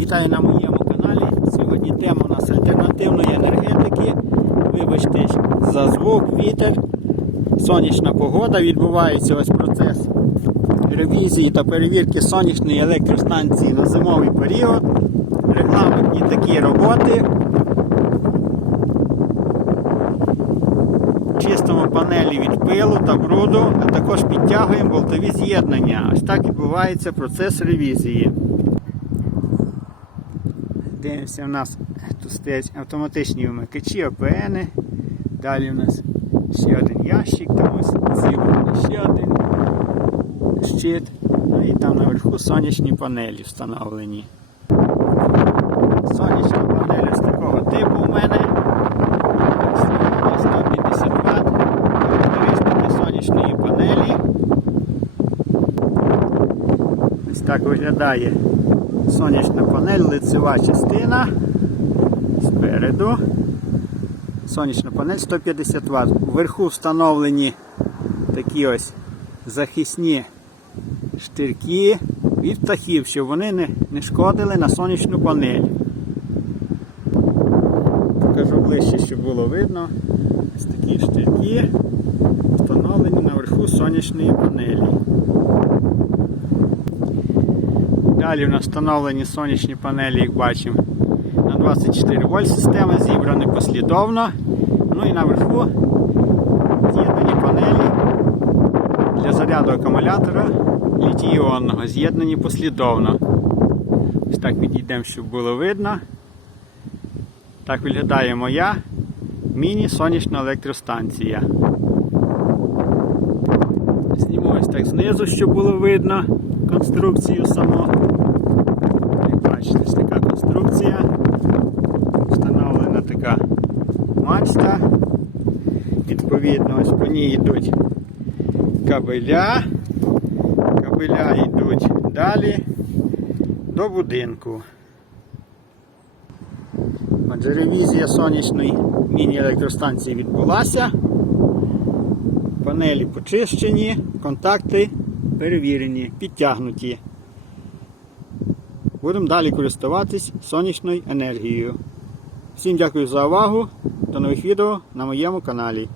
Вітаю на моєму каналі. Сьогодні тема у нас альтернативної енергетики. Вибачте за звук, вітер, сонячна погода. Відбувається ось процес ревізії та перевірки сонячної електростанції на зимовий період. Регламентні такі роботи. Чистимо панелі від пилу та бруду, а також підтягуємо болтові з'єднання. Ось так відбувається процес ревізії. Дивимося, у нас тут стоять автоматичні вмикачі, ОПН. Далі у нас ще один ящик, там ось зібраний ще один щит. Ну і там наверху сонячні панелі встановлені. Сонячна панель ось такого типу у мене. 150 Вт. Характеристики сонячної панелі. Ось так виглядає сонячна панель, лицева частина спереду. Сонячна панель 150 Вт. Вверху встановлені такі ось захисні штирки від птахів, щоб вони не, не шкодили на сонячну панель. Покажу ближче, щоб було видно. Ось такі штирки встановлені наверху сонячної панелі. Далі в нас встановлені сонячні панелі, як бачимо, на 24 вольт система зібрані послідовно. Ну і наверху з'єднані панелі для заряду акумулятора літій-іонного, з'єднані послідовно. Ось так відійдемо, щоб було видно. Так виглядає моя міні-сонячна електростанція. Так знизу, щоб було видно конструкцію саму. Як бачите, ось така конструкція. Встановлена така мачта. Відповідно, ось по ній йдуть кабеля. Кабеля йдуть далі до будинку. Отже, ревізія сонячної міні-електростанції відбулася. Панелі почищені, контакти перевірені, підтягнуті. Будемо далі користуватись сонячною енергією. Всім дякую за увагу. До нових відео на моєму каналі.